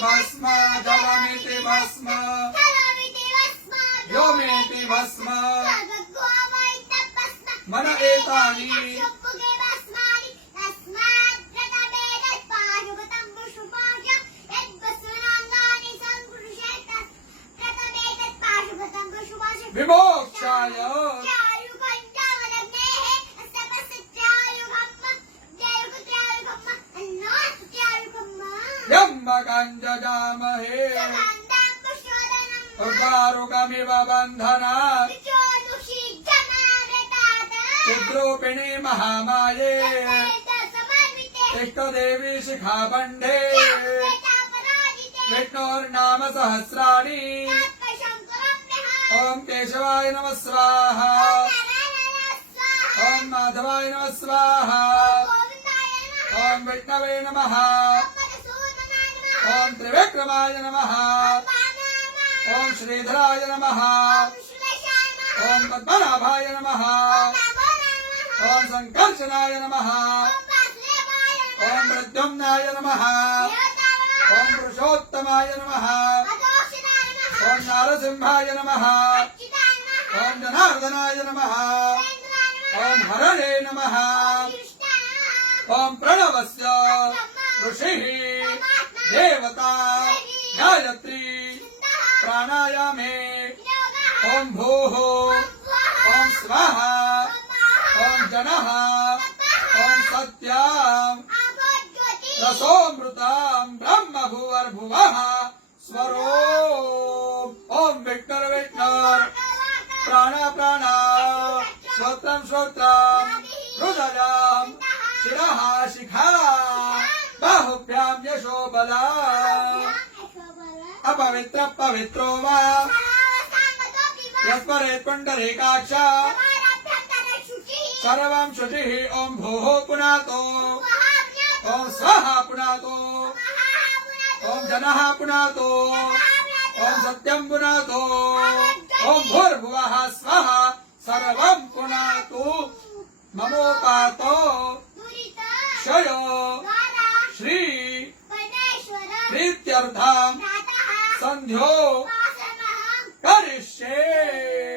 basma, dalameti basma. Dalameti basma, yometi basma. Mana etani. Vimokshaya. Vimokshaya. विमोक्षाय यम्बकञ्जजामहे उदारुकमिव बन्धनात्। चिद्रूपिणी महामाये। इष्टदेवी शिखाबण्डे विष्णोर्नाम सहस्राणि ॐ केशवाय नमः स्वाहा। ॐ माधवाय नमः स्वाहा। ॐ विष्णवे नमः। ఓం త్రివిక్రమాయ నమ. ఓం శ్రీధరాయ నమ. ఓం పద్మనాభాయ నమ. ఓం సంకర్షణాయ నమ. ఓం ప్రద్యుమ్నాయ నమ. ఓం పురుషోత్తమాయ నమ. ఓం నారసింహాయ నమ. ఓం జనార్దనాయ నమ. ఓం హరణే నమ. ఓం ప్రణవస్య. ऋषिः देवता गायत्री प्राणायामे। ॐ भूः। ॐ स्वाहा। ॐ जनः। ॐ सत्याम्। रसोऽमृताम्। ब्रह्म भुवर्भुवः स्वरो। ॐ विक्टर विक्टर प्राण प्राण। श्रोत्रम् श्रोत्रम् हृदयम्। शिरः शिखा। बला। अपवित्र पवित्रो वा। यस्मरेत् पुण्डरीकाक्ष शुचिः ॐ भोः पुनातो। ॐ स्वाहा पुनातो। ॐ जनः पुनातो। ॐ सत्यम् पुनातो। ॐ भूर्भुवः स्वः सर्वम् पुनातु। ममोपातो क्षयो श्री संध्यो करिष्ये।